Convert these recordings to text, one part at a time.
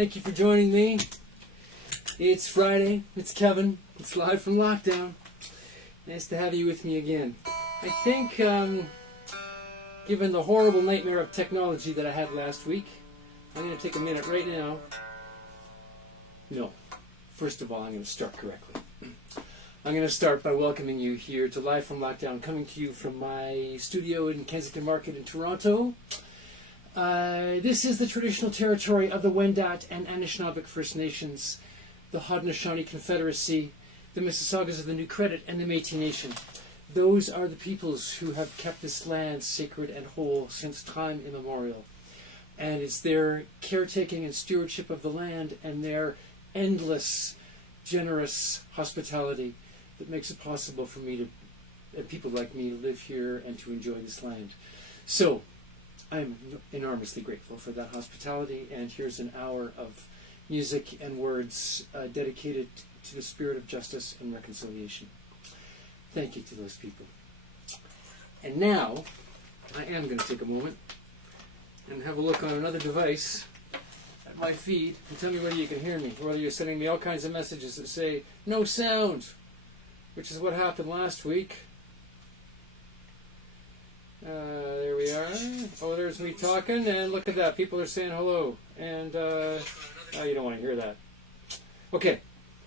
Thank you for joining me. It's Friday. It's Kevin. It's live from lockdown. Nice to have you with me again. I think, given the horrible nightmare of technology that I had last week, I'm going to take a minute right now. No. First of all, I'm going to start correctly. I'm going to start by welcoming you here to Live from Lockdown, coming to you from my studio in Kensington Market in Toronto. This is the traditional territory of the Wendat and Anishinaabeg First Nations, the Haudenosaunee Confederacy, the Mississaugas of the New Credit, and the Métis Nation. Those are the peoples who have kept this land sacred and whole since time immemorial. And it's their caretaking and stewardship of the land and their endless, generous hospitality that makes it possible for me to, people like me, to live here and to enjoy this land. So, I'm enormously grateful for that hospitality, and here's an hour of music and words dedicated to the spirit of justice and reconciliation. Thank you to those people. And now, I am going to take a moment and have a look on another device at my feed and tell me whether you can hear me, or whether you're sending me all kinds of messages that say, no sound, which is what happened last week. There we are. Oh, there's me talking, and look at that. People are saying hello. And, oh, you don't want to hear that. Okay.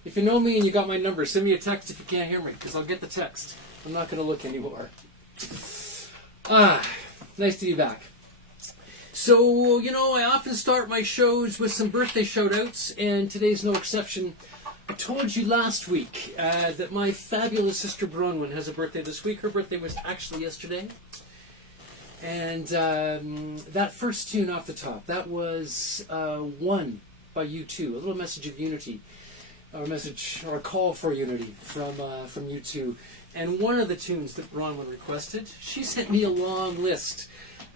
If you know me and you got my number, send me a text if you can't hear me, because I'll get the text. I'm not going to look anymore. Nice to be back. So, I often start my shows with some birthday shout-outs, and today's no exception. I told you last week that my fabulous sister Bronwyn has a birthday this week. Her birthday was actually yesterday. And that first tune off the top, that was One by U2, a little message of unity, or a call for unity from U2. And one of the tunes that Bronwyn requested, she sent me a long list.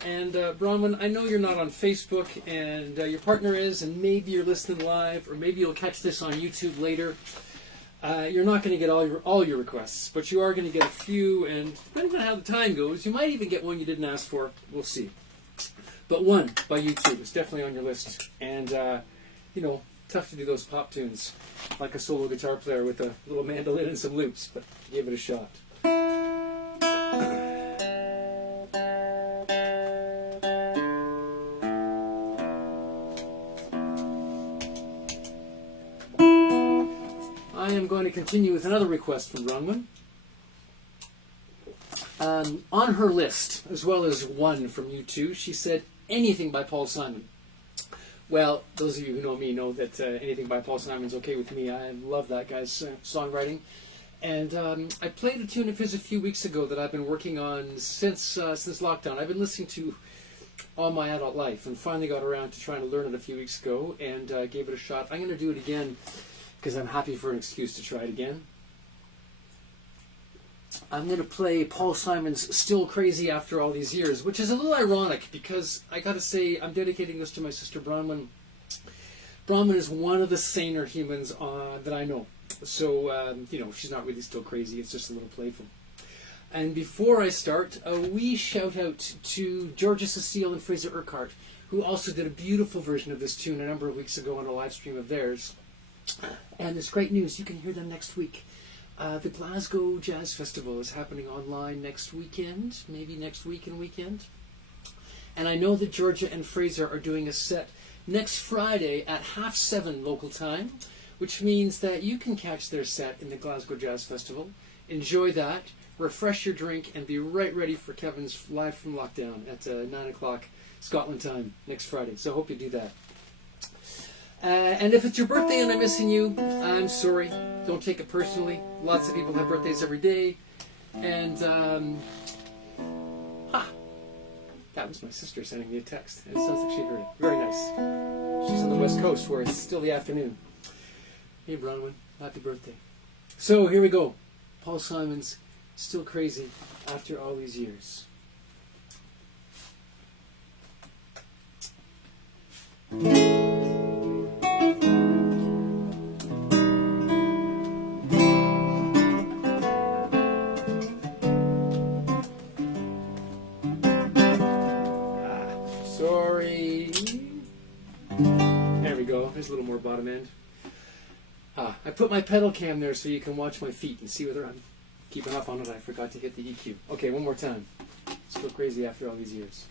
And Bronwyn, I know you're not on Facebook, and your partner is, and maybe you're listening live, or maybe you'll catch this on YouTube later. You're not going to get all your requests, but you are going to get a few, and depending on how the time goes, you might even get one you didn't ask for. We'll see. But One by U2 is definitely on your list. And, tough to do those pop tunes, like a solo guitar player with a little mandolin and some loops, but give it a shot. I am going to continue with another request from Bronwyn. On her list, as well as One from U2, she said anything by Paul Simon. Well, those of you who know me know that anything by Paul Simon is okay with me. I love that guy's songwriting. And I played a tune of his a few weeks ago that I've been working on since lockdown. I've been listening to all my adult life, and finally got around to trying to learn it a few weeks ago, and gave it a shot. I'm going to do it again, because I'm happy for an excuse to try it again. I'm going to play Paul Simon's Still Crazy After All These Years, which is a little ironic because I got to say I'm dedicating this to my sister Bronwyn. Bronwyn is one of the saner humans that I know. So, she's not really still crazy. It's just a little playful. And before I start, a wee shout out to Georgia Cecile and Fraser Urquhart, who also did a beautiful version of this tune a number of weeks ago on a live stream of theirs. And there's great news. You can hear them next week. The Glasgow Jazz Festival is happening online next weekend, maybe next week and weekend. And I know that Georgia and Fraser are doing a set next Friday at 7:30 local time, which means that you can catch their set in the Glasgow Jazz Festival, enjoy that, refresh your drink, and be right ready for Kevin's Live from Lockdown at 9 o'clock Scotland time next Friday. So I hope you do that. And if it's your birthday and I'm missing you, I'm sorry. Don't take it personally. Lots of people have birthdays every day. And, that was my sister sending me a text. And it sounds like she heard it. Very nice. She's on the West Coast where it's still the afternoon. Hey, Bronwyn. Happy birthday. So, here we go. Paul Simon's Still Crazy After All These Years. lower bottom end. I put my pedal cam there so you can watch my feet and see whether I'm keeping up on it. I forgot to hit the EQ. Okay, one more time. Still crazy after all these years.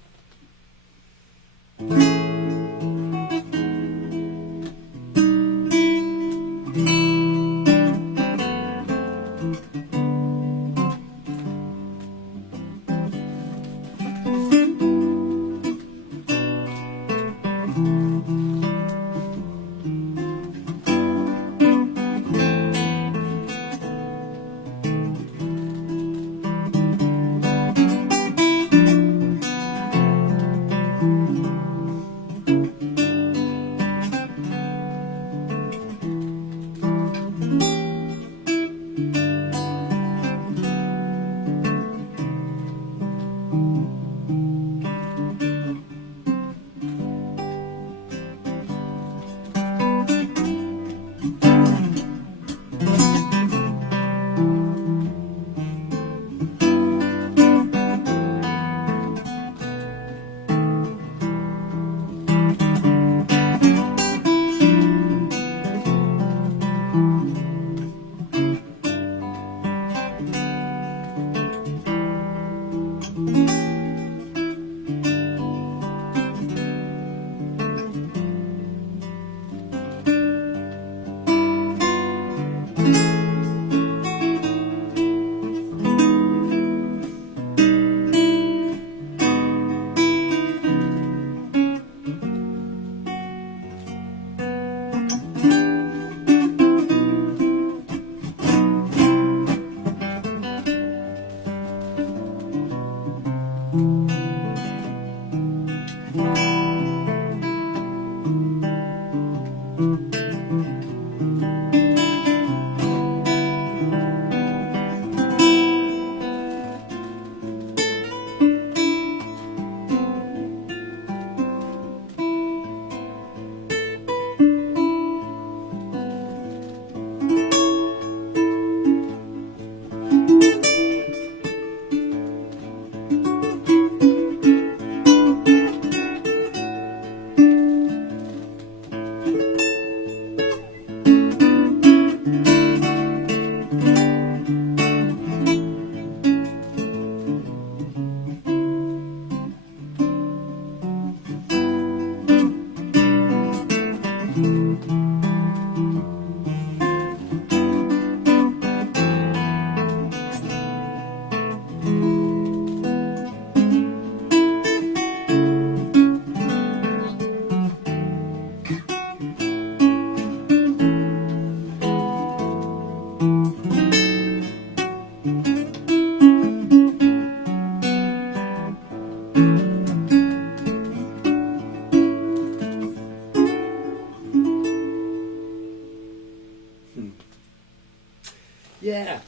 Yeah.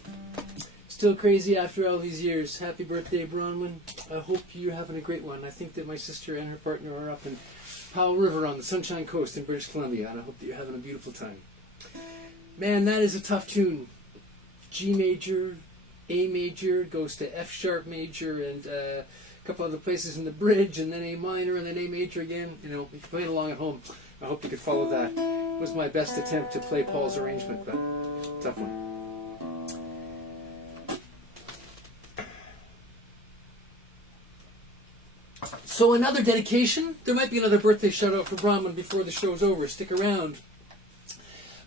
Still crazy after all these years. Happy birthday, Bronwyn. I hope you're having a great one. I think that my sister and her partner are up in Powell River on the Sunshine Coast in British Columbia, and I hope that you're having a beautiful time. Man, that is a tough tune. G major, A major, goes to F sharp major, and a couple other places in the bridge, and then A minor, and then A major again. You know, if you're playing along at home, I hope you could follow that. It was my best attempt to play Paul's arrangement, but tough one. So another dedication. There might be another birthday shout-out for Bronwyn before the show's over. Stick around.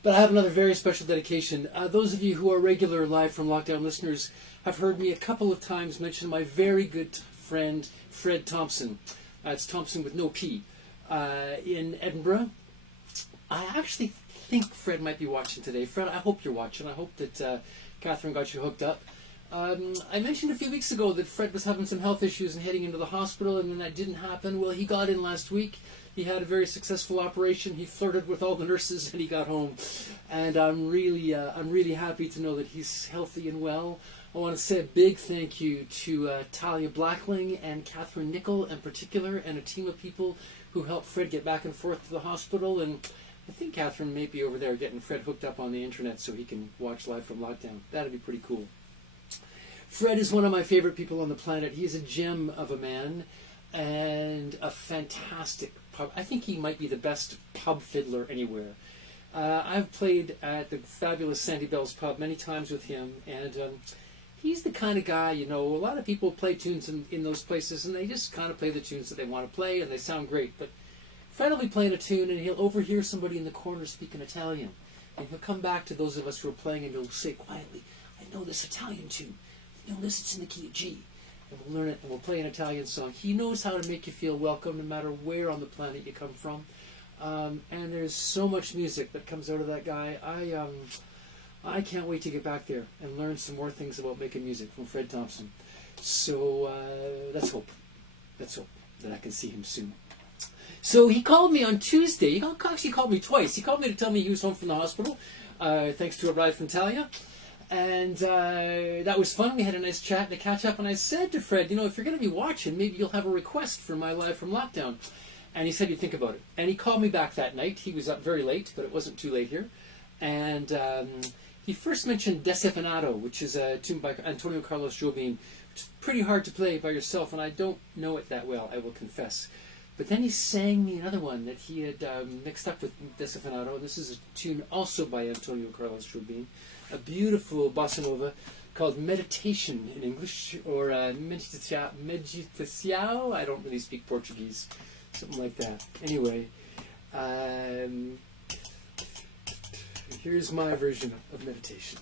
But I have another very special dedication. Those of you who are regular Live from Lockdown listeners have heard me a couple of times mention my very good friend Fred Thompson. It's Thompson with no P. In Edinburgh. I actually think Fred might be watching today. Fred, I hope you're watching. I hope that Catherine got you hooked up. I mentioned a few weeks ago that Fred was having some health issues and heading into the hospital, and then that didn't happen. Well, he got in last week. He had a very successful operation. He flirted with all the nurses, and he got home. And I'm really happy to know that he's healthy and well. I want to say a big thank you to Talia Blackling and Catherine Nickel in particular, and a team of people who helped Fred get back and forth to the hospital. And I think Catherine may be over there getting Fred hooked up on the internet so he can watch Live from Lockdown. That'd be pretty cool. Fred is one of my favorite people on the planet. He is a gem of a man and a fantastic pub. I think he might be the best pub fiddler anywhere. I've played at the fabulous Sandy Bell's Pub many times with him, and he's the kind of guy, you know, a lot of people play tunes in those places, and they just kind of play the tunes that they want to play, and they sound great. But Fred will be playing a tune, and he'll overhear somebody in the corner speaking Italian. And he'll come back to those of us who are playing, and he'll say quietly, I know this Italian tune. You know this, it's in the key of G. And we'll learn it, and we'll play an Italian song. He knows how to make you feel welcome no matter where on the planet you come from. And there's so much music that comes out of that guy. I can't wait to get back there and learn some more things about making music from Fred Thompson. So let's hope that I can see him soon. So he called me on Tuesday. He actually called me twice. He called me to tell me he was home from the hospital, thanks to a ride from Talia. And that was fun. We had a nice chat and a catch up. And I said to Fred, you know, if you're going to be watching, maybe you'll have a request for my Live from Lockdown. And he said he'd think about it. And he called me back that night. He was up very late, but it wasn't too late here. And he first mentioned Desafinado, which is a tune by Antonio Carlos Jobim. It's pretty hard to play by yourself, and I don't know it that well, I will confess. But then he sang me another one that he had mixed up with Desafinado. This is a tune also by Antonio Carlos Jobim, a beautiful bossa nova called Meditation in English, or Meditação. I don't really speak Portuguese. Something like that. Anyway, here's my version of Meditation.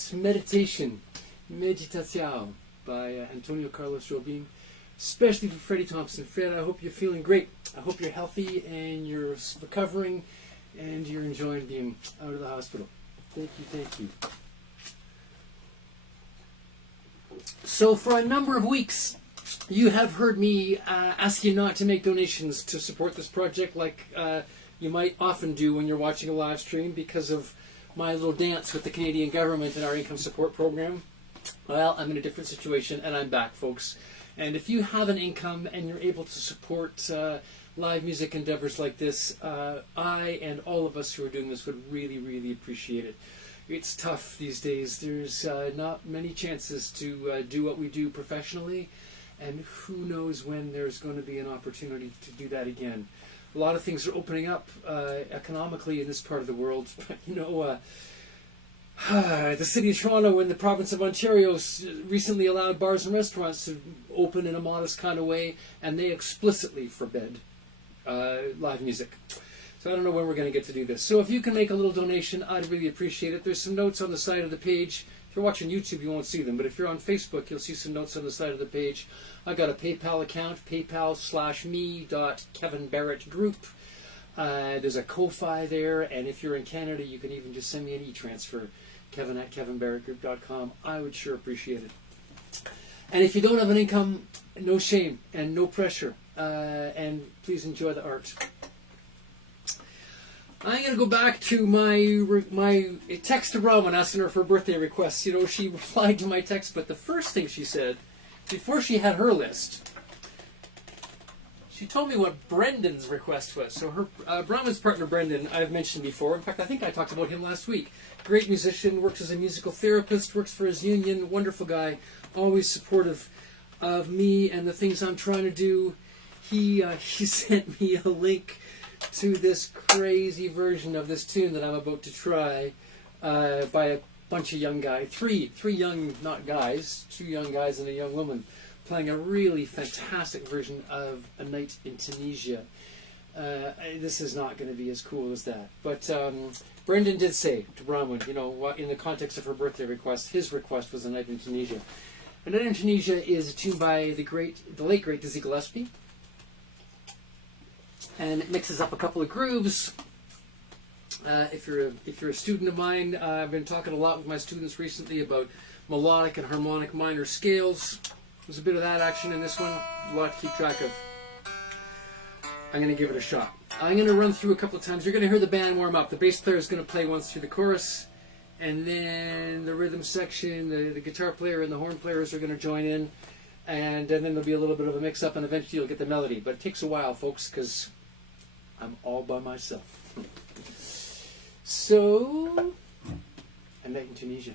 That's Meditation, Meditação, by Antonio Carlos Jobim, especially for Freddie Thompson. Fred, I hope you're feeling great. I hope you're healthy and you're recovering and you're enjoying being out of the hospital. Thank you, thank you. So for a number of weeks, you have heard me ask you not to make donations to support this project like you might often do when you're watching a live stream because of my little dance with the Canadian government and our income support program. Well, I'm in a different situation and I'm back, folks. And if you have an income and you're able to support live music endeavors like this, I and all of us who are doing this would really, really appreciate it. It's tough these days. There's not many chances to do what we do professionally, and who knows when there's going to be an opportunity to do that again. A lot of things are opening up economically in this part of the world. You know, the city of Toronto and the province of Ontario recently allowed bars and restaurants to open in a modest kind of way, and they explicitly forbid live music. So I don't know when we're going to get to do this. So if you can make a little donation, I'd really appreciate it. There's some notes on the side of the page. If you're watching YouTube, you won't see them. But if you're on Facebook, you'll see some notes on the side of the page. I've got a PayPal account, paypal.me.kevinbarrettgroup. There's a Ko-Fi there. And if you're in Canada, you can even just send me an e-transfer, kevin@kevinbarrettgroup.com. I would sure appreciate it. And if you don't have an income, no shame and no pressure. And please enjoy the art. I'm going to go back to my text to Robin asking her for birthday requests. You know, she replied to my text, but the first thing she said, before she had her list, she told me what Brendan's request was. So her Brahman's partner, Brendan, I've mentioned before. In fact, I think I talked about him last week. Great musician, works as a musical therapist, works for his union, wonderful guy, always supportive of me and the things I'm trying to do. He sent me a link to this crazy version of this tune that I'm about to try by a bunch of young guys, three young, not guys, 2 young guys and a young woman, playing a really fantastic version of A Night in Tunisia. This is not going to be as cool as that. But Brendan did say to Bronwyn, you know, in the context of her birthday request, his request was A Night in Tunisia. A Night in Tunisia is a tune by the late great Dizzy Gillespie. And it mixes up a couple of grooves. If you're a student of mine, I've been talking a lot with my students recently about melodic and harmonic minor scales. There's a bit of that action in this one, a lot to keep track of. I'm going to give it a shot. I'm going to run through a couple of times. You're going to hear the band warm up. The bass player is going to play once through the chorus, and then the rhythm section, the guitar player and the horn players are going to join in, and then there'll be a little bit of a mix-up, and eventually you'll get the melody. But it takes a while, folks, because I'm all by myself. So, A Night in Tunisia.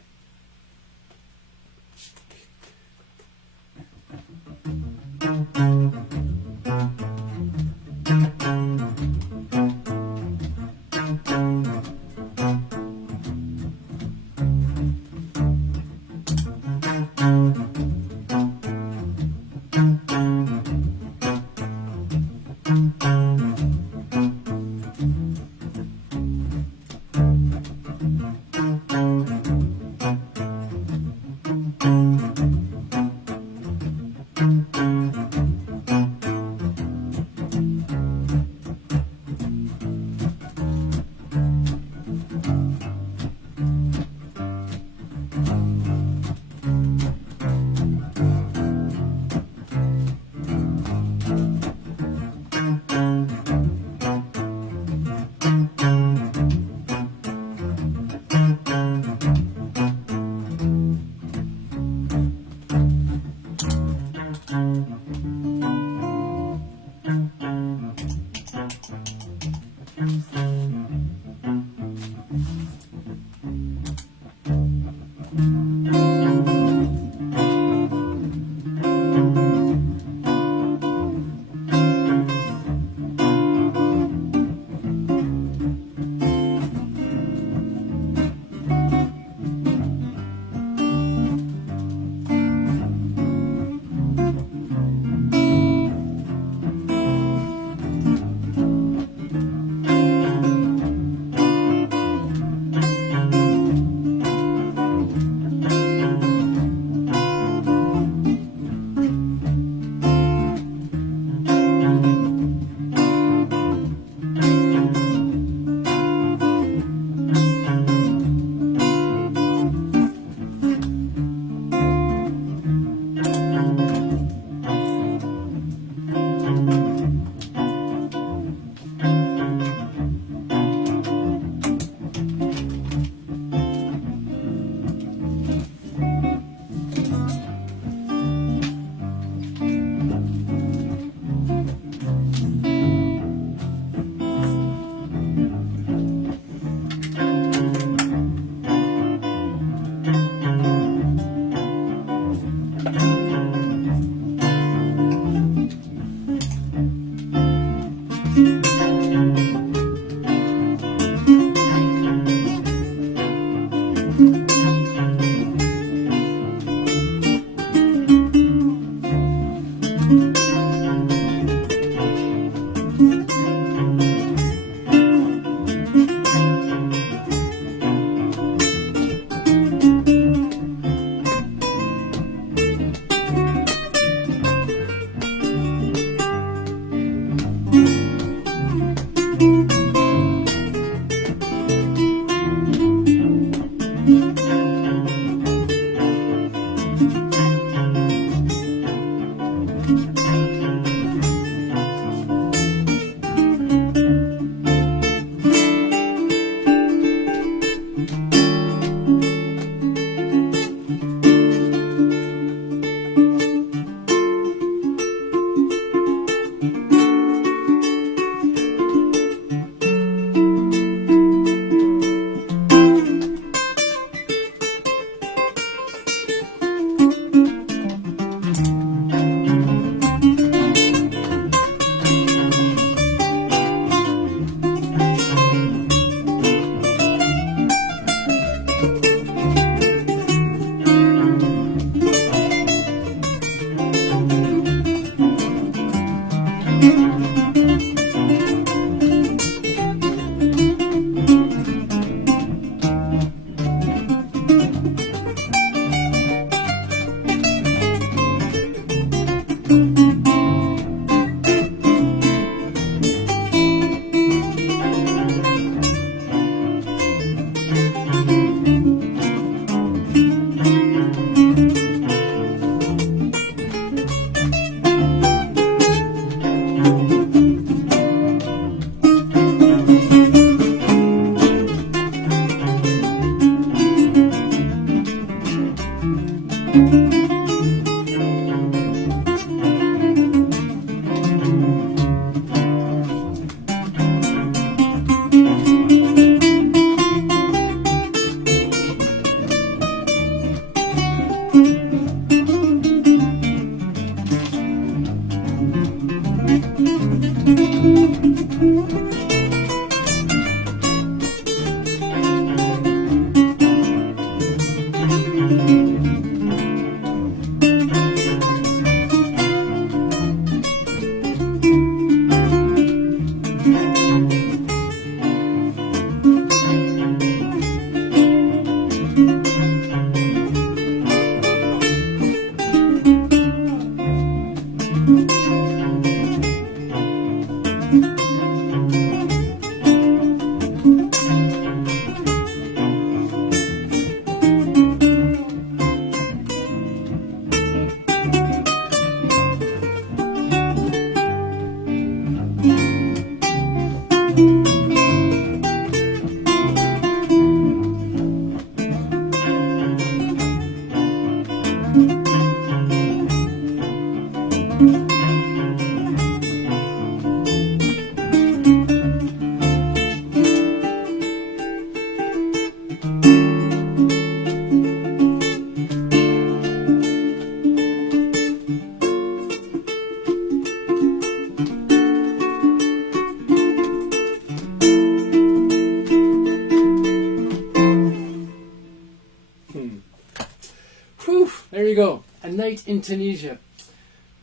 Whew, there you go. A night in Tunisia.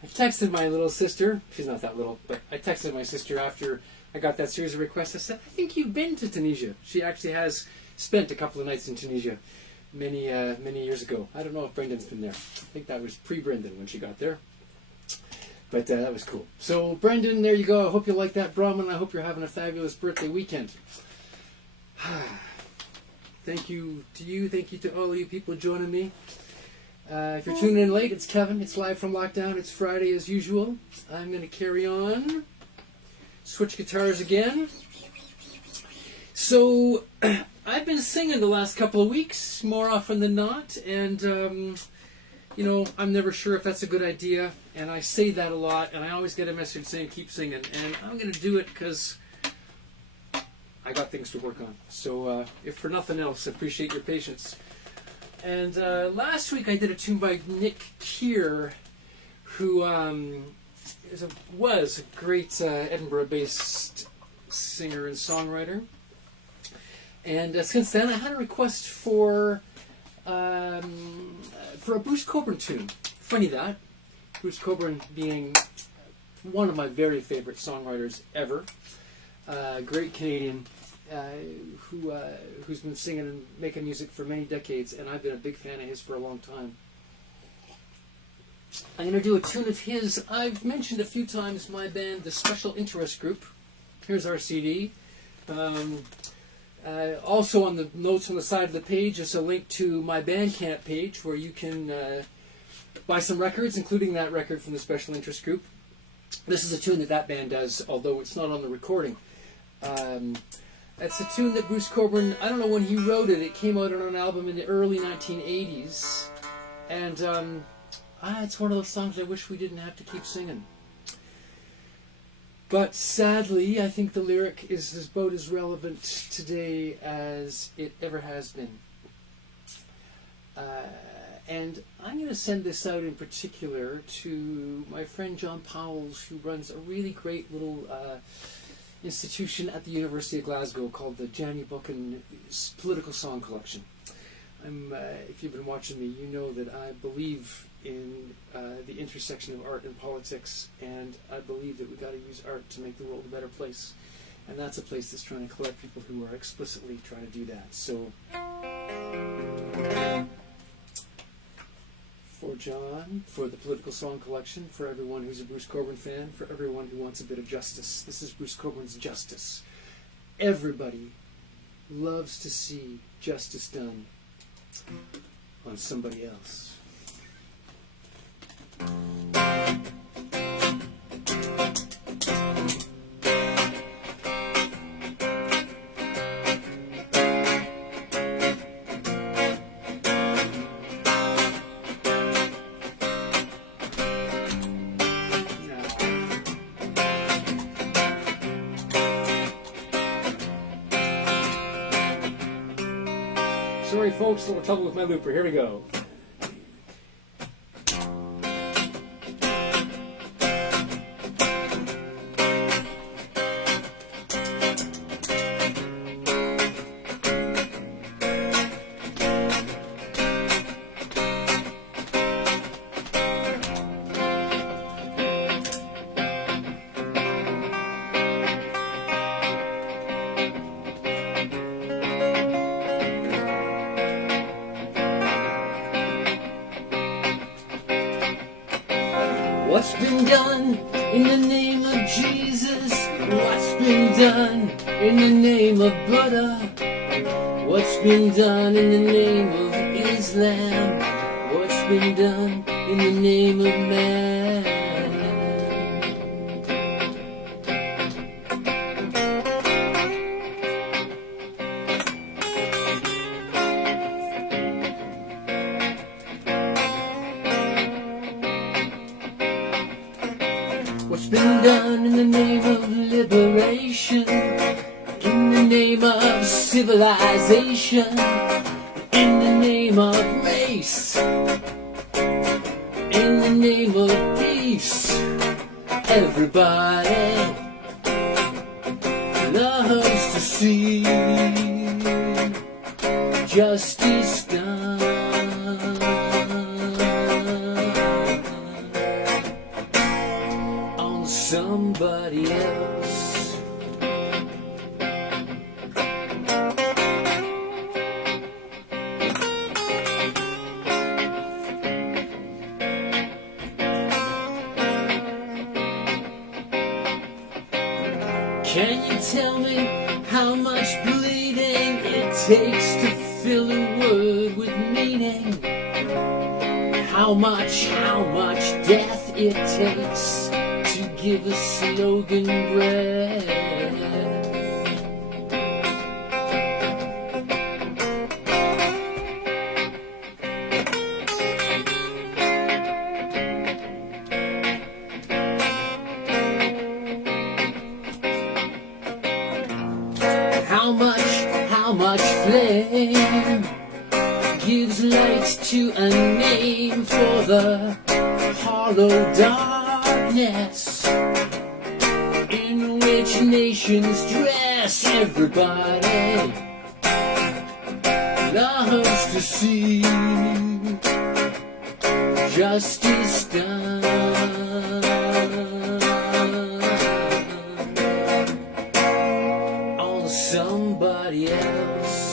I texted my little sister. She's not that little, but I texted my sister after I got that series of requests. I said, I think you've been to Tunisia. She actually has spent a couple of nights in Tunisia many years ago. I don't know if Brendan's been there. I think that was pre-Brendan when she got there. But that was cool. So, Brendan, there you go. I hope you like that, Brahman. I hope you're having a fabulous birthday weekend. Thank you to you. Thank you to all of you people joining me. If you're tuning in late, it's Kevin. It's live from lockdown. It's Friday as usual. I'm going to carry on. Switch guitars again. So, I've been singing the last couple of weeks, more often than not. And, you know, I'm never sure if that's a good idea. And I say that a lot. And I always get a message saying, keep singing. And I'm going to do it because I got things to work on. So, if for nothing else, appreciate your patience. And last week I did a tune by Nick Keir, who was a great Edinburgh-based singer and songwriter. And since then I had a request for a Bruce Cockburn tune. Funny that. Bruce Cockburn being one of my very favorite songwriters ever. Great Canadian who's been singing and making music for many decades, and I've been a big fan of his for a long time. I'm going to do a tune of his. I've mentioned a few times my band, the Special Interest Group. Here's our CD. Also on the notes on the side of the page is a link to my Bandcamp page where you can buy some records, including that record from the Special Interest Group. This is a tune that band does, although it's not on the recording. It's a tune that Bruce Cockburn, I don't know when he wrote it. It came out on an album in the early 1980s. And it's one of those songs I wish we didn't have to keep singing. But sadly, I think the lyric is about as relevant today as it ever has been. And I'm going to send this out in particular to my friend John Powells, who runs a really great little institution at the University of Glasgow called the Janny Buchan Political Song Collection. If you've been watching me, you know that I believe in the intersection of art and politics, and I believe that we've got to use art to make the world a better place. And that's a place that's trying to collect people who are explicitly trying to do that. So, for John, for the Political Song Collection, for everyone who's a Bruce Cockburn fan, for everyone who wants a bit of justice. This is Bruce Cockburn's Justice. Everybody loves to see justice done on somebody else. Sorry folks, a little trouble with my looper. Here we go. What's been done in the name of Jesus? What's been done in the name of Buddha? What's been done in the name of Islam? What's been done in the name of man? What's been done in the name of liberation, in the name of civilization, in the name of race, in the name of peace? Everybody loves to see justice done on somebody else. Can you tell me how much bleeding it takes to fill a word with meaning? How much death it takes to give a slogan breath? How much flame gives life the hollow darkness in which nations dress. Everybody loves to see justice done on somebody else.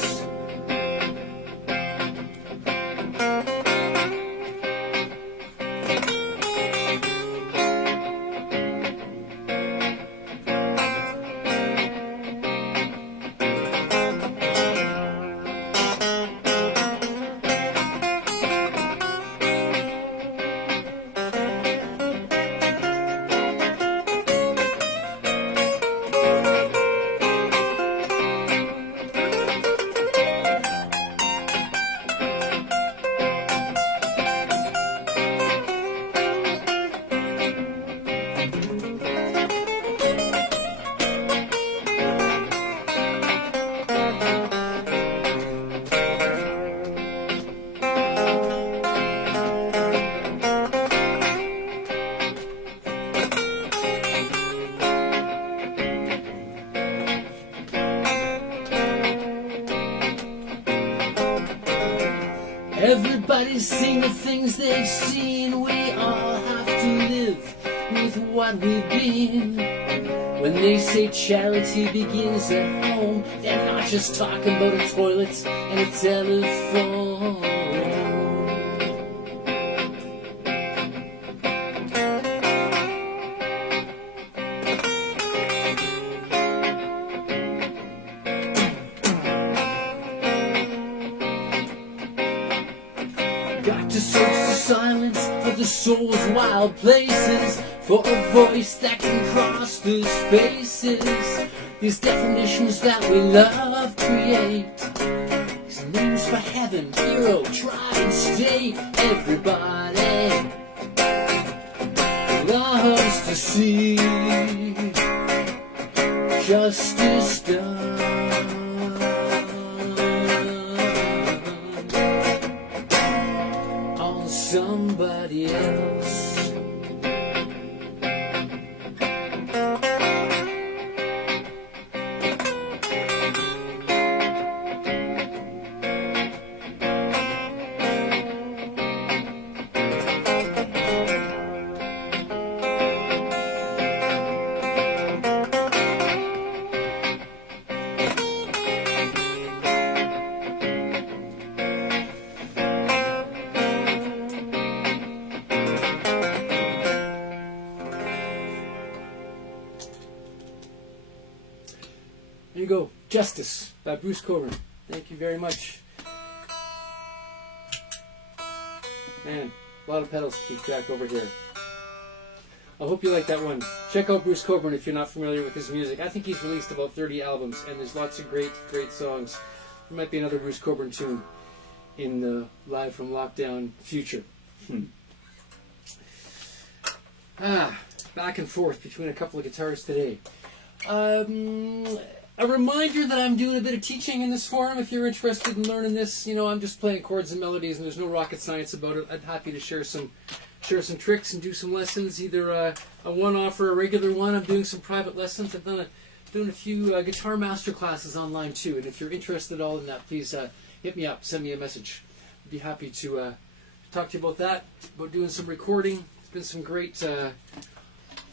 Everybody's seen the things they've seen. We all have to live with what we've been. When they say charity begins at home, they're not just talking about a toilet and a telephone. Got to search the silence for the soul's wild places, for a voice that can cross the spaces. These definitions that we love create, these names for heaven, hero, tribe, and state. Everybody loves to see justice done somebody else. There you go, Justice by Bruce Cockburn. Thank you very much. Man, a lot of pedals to keep track over here. I hope you like that one. Check out Bruce Cockburn if you're not familiar with his music. I think he's released about 30 albums, and there's lots of great songs. There might be another Bruce Cockburn tune in the Live from Lockdown future. Back and forth between a couple of guitars today. A reminder that I'm doing a bit of teaching in this forum. If you're interested in learning this, I'm just playing chords and melodies, and there's no rocket science about it. I'm happy to share some tricks and do some lessons, either a one-off or a regular one. I'm doing some private lessons. I've doing a few guitar master classes online too. And if you're interested at all in that, please hit me up, send me a message. I'd be happy to talk to you about that, about doing some recording. It's been some great.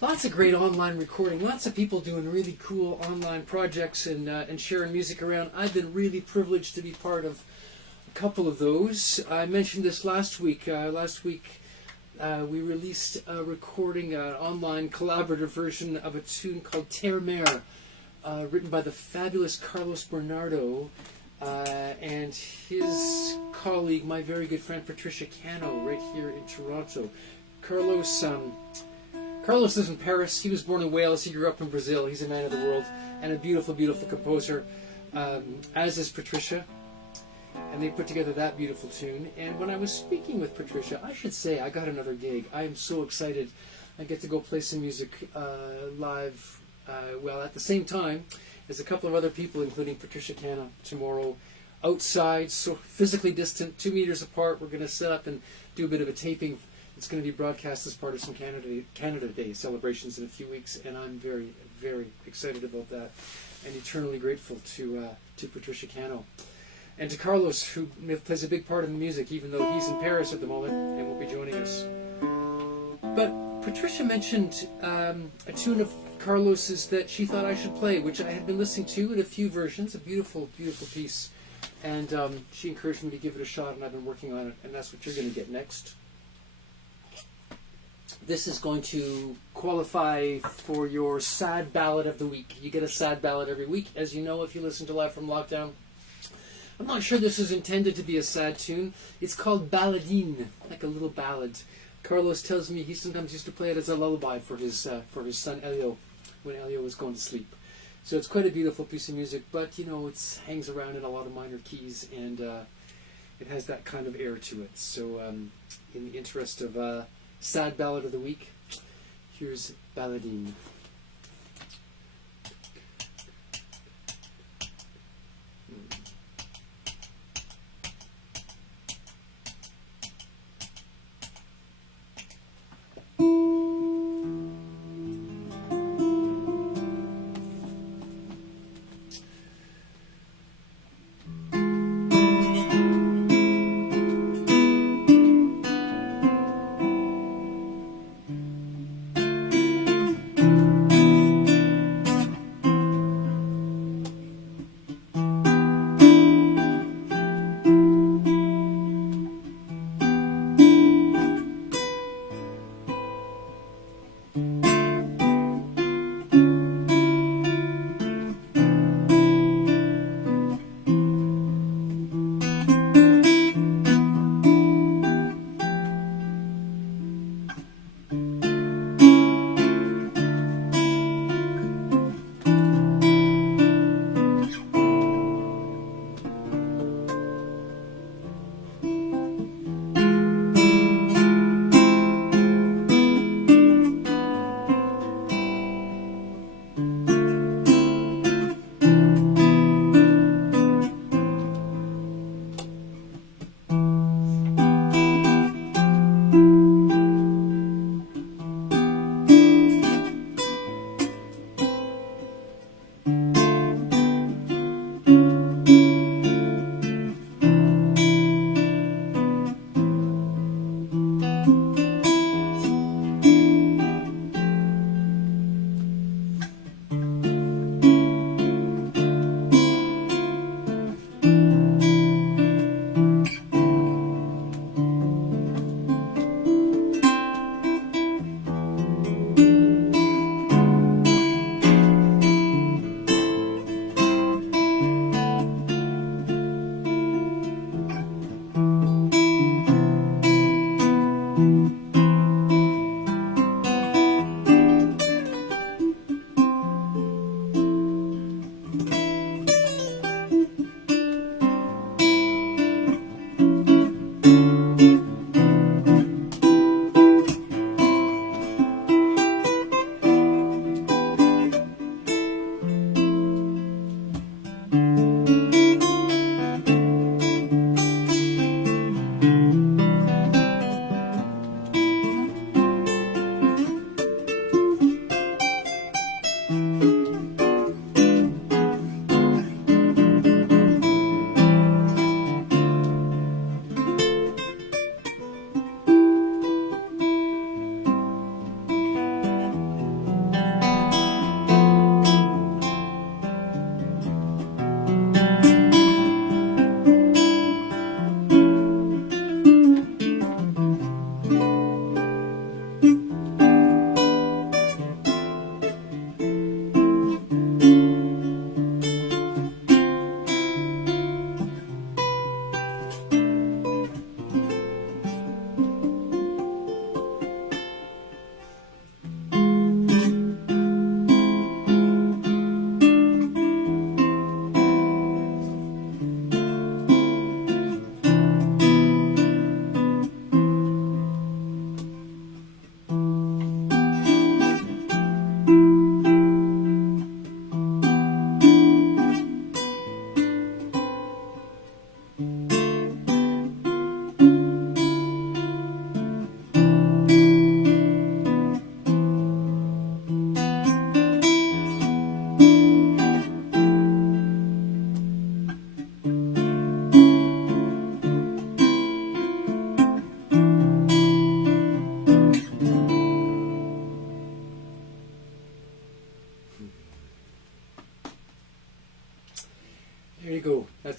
Lots of great online recording. Lots of people doing really cool online projects and sharing music around. I've been really privileged to be part of a couple of those. I mentioned this last week. We released a recording, an online collaborative version of a tune called Terre Mer, written by the fabulous Carlos Bernardo and his colleague, my very good friend Patricia Cano, right here in Toronto. Carlos lives in Paris. He was born in Wales. He grew up in Brazil. He's a man of the world and a beautiful, beautiful composer, as is Patricia. And they put together that beautiful tune. And when I was speaking with Patricia, I should say I got another gig. I am so excited. I get to go play some music live, at the same time as a couple of other people, including Patricia Cano, tomorrow, outside, so physically distant, 2 meters apart. We're going to set up and do a bit of a taping It's going to be broadcast as part of some Canada Day celebrations in a few weeks, and I'm very, very excited about that, and eternally grateful to Patricia Cano. And to Carlos, who plays a big part in the music, even though he's in Paris at the moment and will be joining us. But Patricia mentioned a tune of Carlos's that she thought I should play, which I had been listening to in a few versions, a beautiful, beautiful piece. And she encouraged me to give it a shot, and I've been working on it, and that's what you're going to get next. This is going to qualify for your sad ballad of the week. You get a sad ballad every week, as you know if you listen to Live from Lockdown. I'm not sure this is intended to be a sad tune. It's called Balladine, like a little ballad. Carlos tells me he sometimes used to play it as a lullaby for his son Elio when Elio was going to sleep. So it's quite a beautiful piece of music, but you know, it hangs around in a lot of minor keys, and it has that kind of air to it. So in the interest of sad ballad of the week, here's Balladine.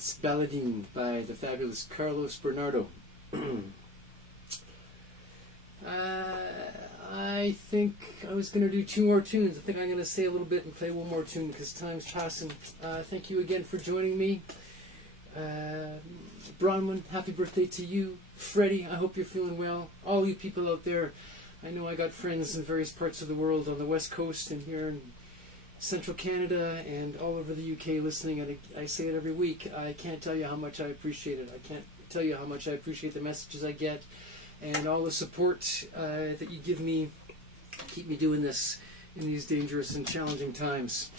That's Baladine by the fabulous Carlos Bernardo. I think I was going to do 2 more tunes. I think I'm going to say a little bit and play one more tune because time's passing. Thank you again for joining me. Bronwyn, happy birthday to you. Freddie, I hope you're feeling well. All you people out there, I know I got friends in various parts of the world on the West Coast and here in Central Canada and all over the UK listening, and I say it every week. I can't tell you how much I appreciate it. I can't tell you how much I appreciate the messages I get and all the support that you give me, keep me doing this in these dangerous and challenging times.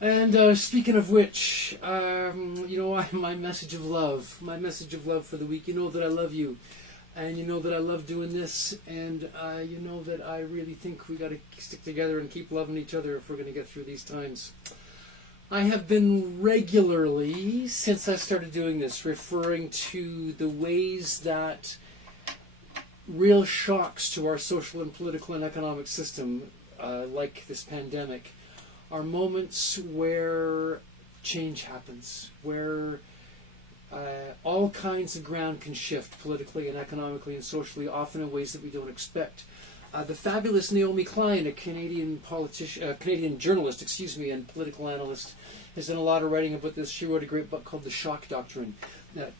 And speaking of which, my message of love for the week, you know that I love you, and you know that I love doing this, and you know that I really think we got to stick together and keep loving each other if we're going to get through these times. I have been regularly, since I started doing this, referring to the ways that real shocks to our social and political and economic system, like this pandemic, are moments where change happens, where all kinds of ground can shift politically and economically and socially, often in ways that we don't expect. The fabulous Naomi Klein, a Canadian journalist, and political analyst, has done a lot of writing about this. She wrote a great book called The Shock Doctrine that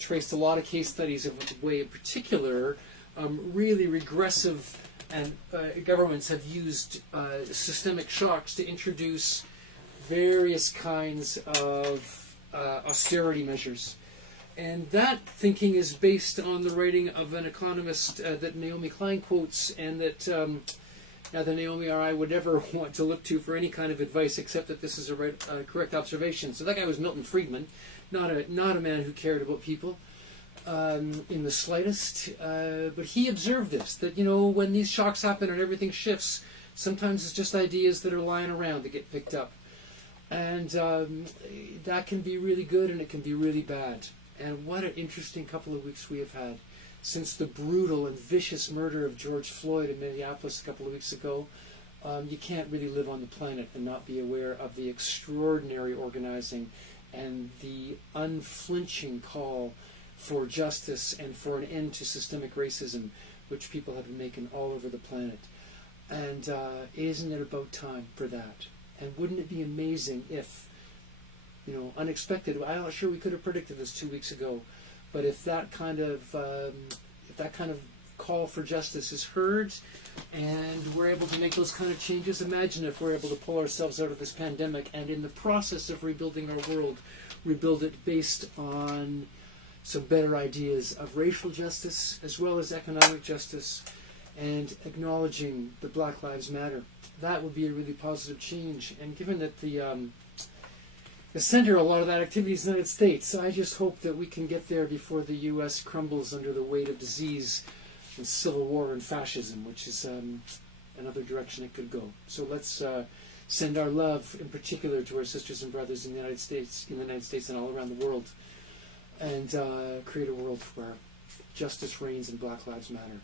traced a lot of case studies of the way, in particular, really regressive and governments have used systemic shocks to introduce various kinds of austerity measures. And that thinking is based on the writing of an economist that Naomi Klein quotes, and that neither Naomi or I would ever want to look to for any kind of advice, except that this is a correct observation. So that guy was Milton Friedman, not a man who cared about people in the slightest. But he observed this, that when these shocks happen and everything shifts, sometimes it's just ideas that are lying around that get picked up. And that can be really good and it can be really bad. And what an interesting couple of weeks we have had since the brutal and vicious murder of George Floyd in Minneapolis a couple of weeks ago. You can't really live on the planet and not be aware of the extraordinary organizing and the unflinching call for justice and for an end to systemic racism, which people have been making all over the planet. And isn't it about time for that? And wouldn't it be amazing if, unexpected, I'm not sure we could have predicted this 2 weeks ago, but if that kind of call for justice is heard and we're able to make those kind of changes, imagine if we're able to pull ourselves out of this pandemic and in the process of rebuilding our world, rebuild it based on some better ideas of racial justice as well as economic justice and acknowledging that Black Lives Matter. That would be a really positive change. And given that the center of a lot of that activity is the United States, I just hope that we can get there before the U.S. crumbles under the weight of disease and civil war and fascism, which is another direction it could go. So let's send our love, in particular, to our sisters and brothers in the United States and all around the world, and create a world where justice reigns and Black Lives Matter.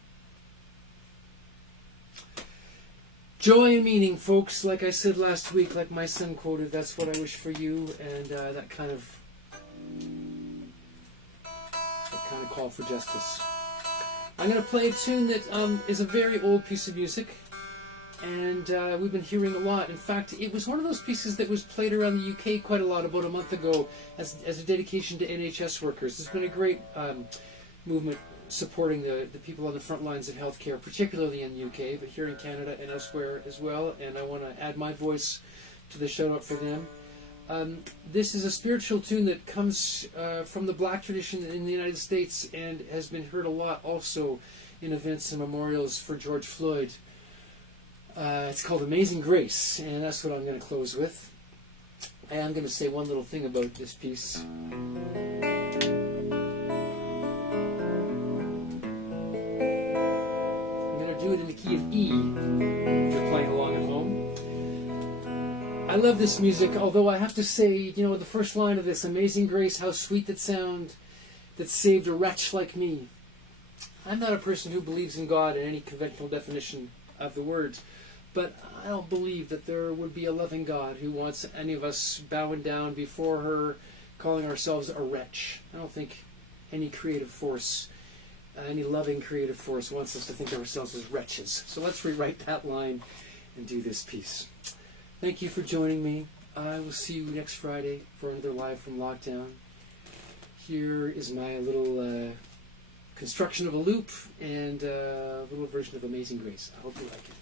Joy and meaning, folks. Like I said last week, like my son quoted, that's what I wish for you, and that kind of call for justice. I'm going to play a tune that is a very old piece of music, and we've been hearing a lot. In fact, it was one of those pieces that was played around the UK quite a lot about a month ago as a dedication to NHS workers. There's been a great movement supporting the people on the front lines of healthcare, particularly in the UK, but here in Canada and elsewhere as well, and I want to add my voice to the shout out for them. This is a spiritual tune that comes from the black tradition in the United States and has been heard a lot also in events and memorials for George Floyd. It's called Amazing Grace, and that's what I'm going to close with. And I'm going to say one little thing about this piece. Do it in the key of E if you're playing along at home. I love this music, although I have to say, the first line of this, Amazing Grace, how sweet that sound that saved a wretch like me. I'm not a person who believes in God in any conventional definition of the word, but I don't believe that there would be a loving God who wants any of us bowing down before her, calling ourselves a wretch. I don't think any creative force, any loving creative force wants us to think of ourselves as wretches. So let's rewrite that line and do this piece. Thank you for joining me. I will see you next Friday for another Live from Lockdown. Here is my little construction of a loop and a little version of Amazing Grace. I hope you like it.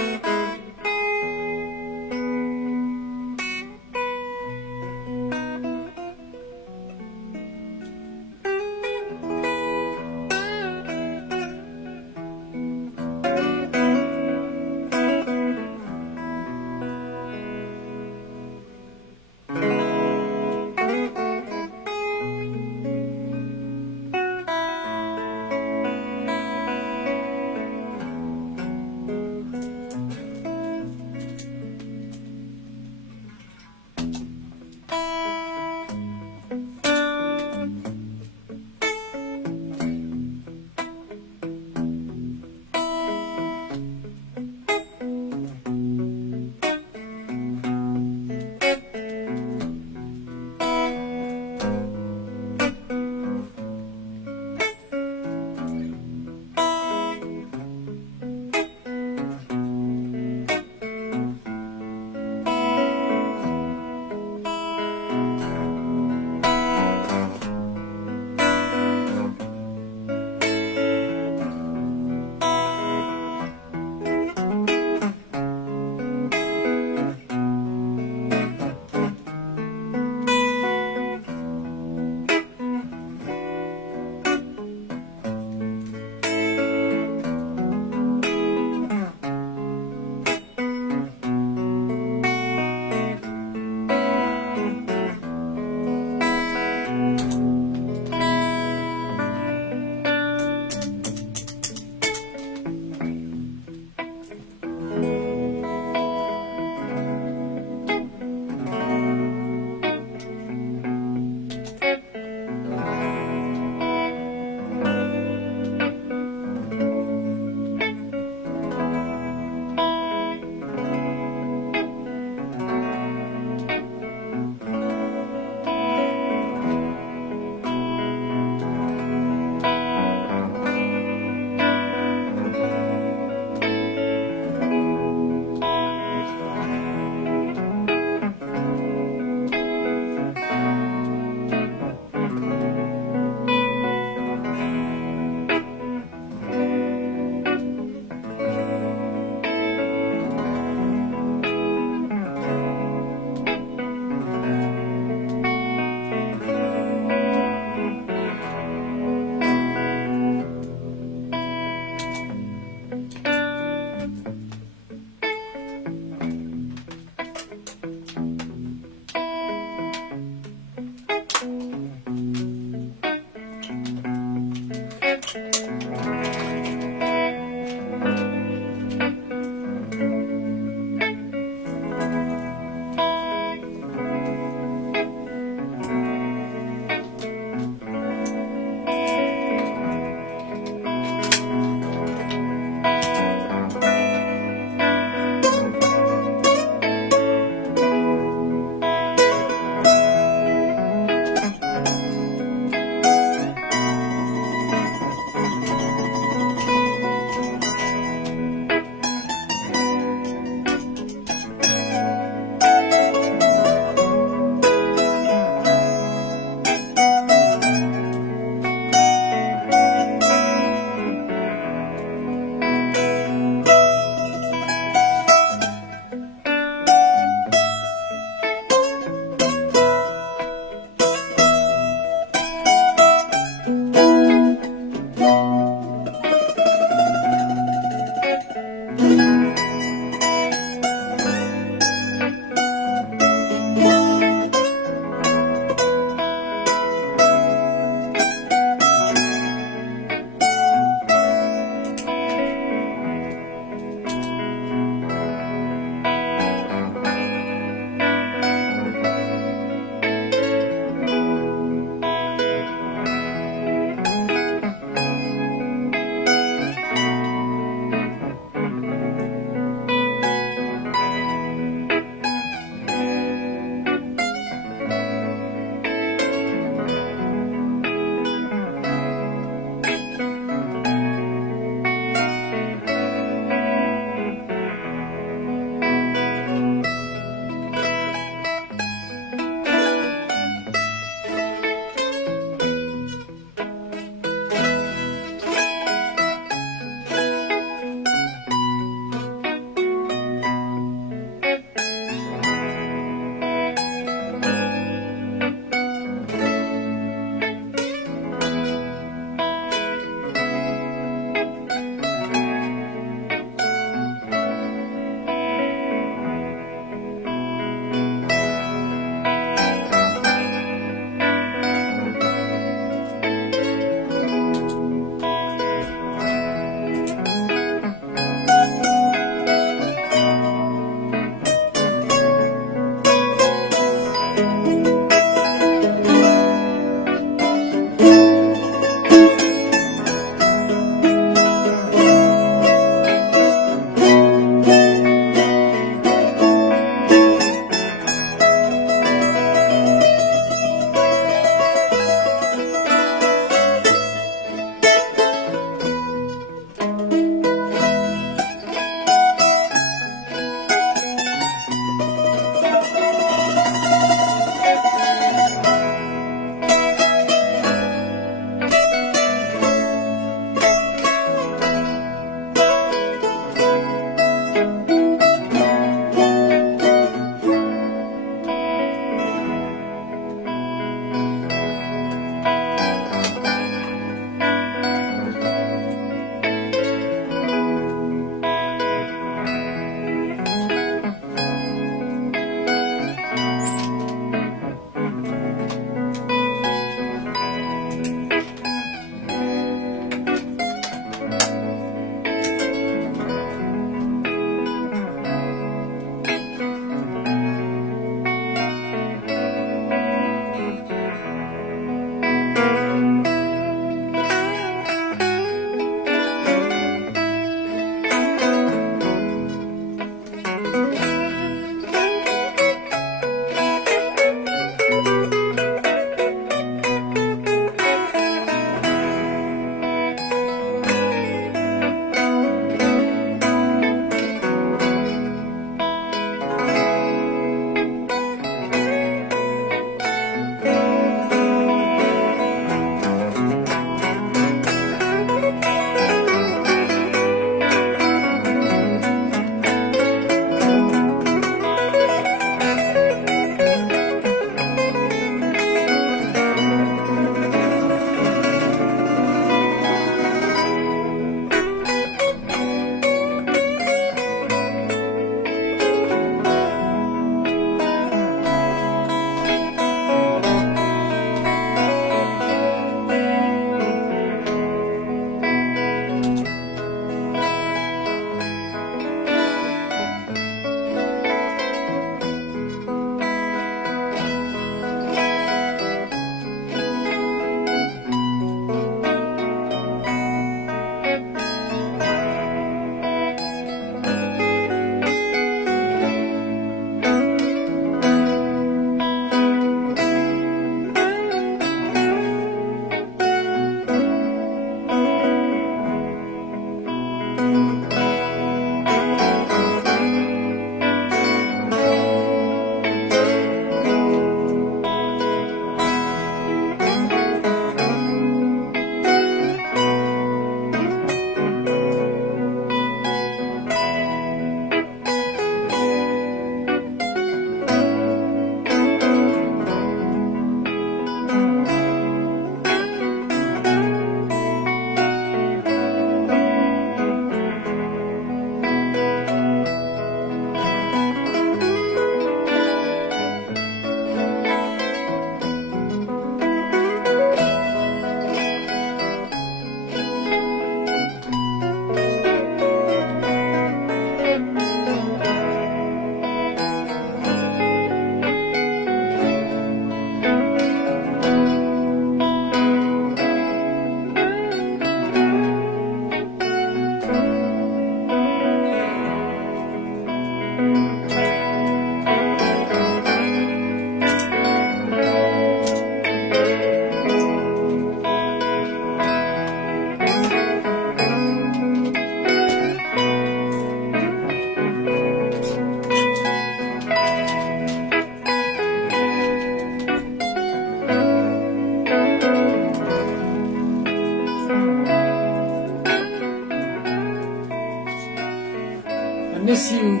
miss you.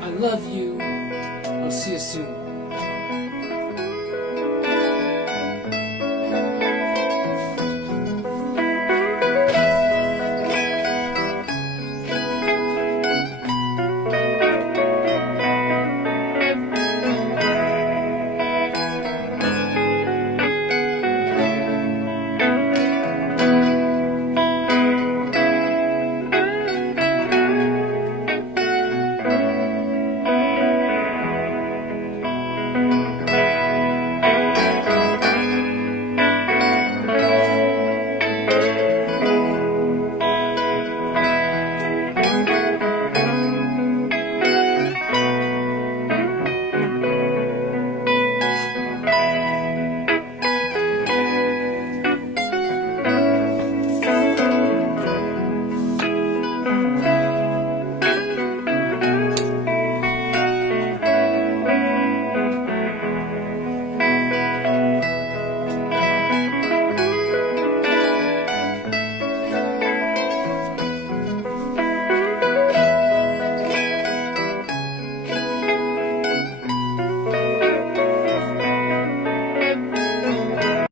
I love you.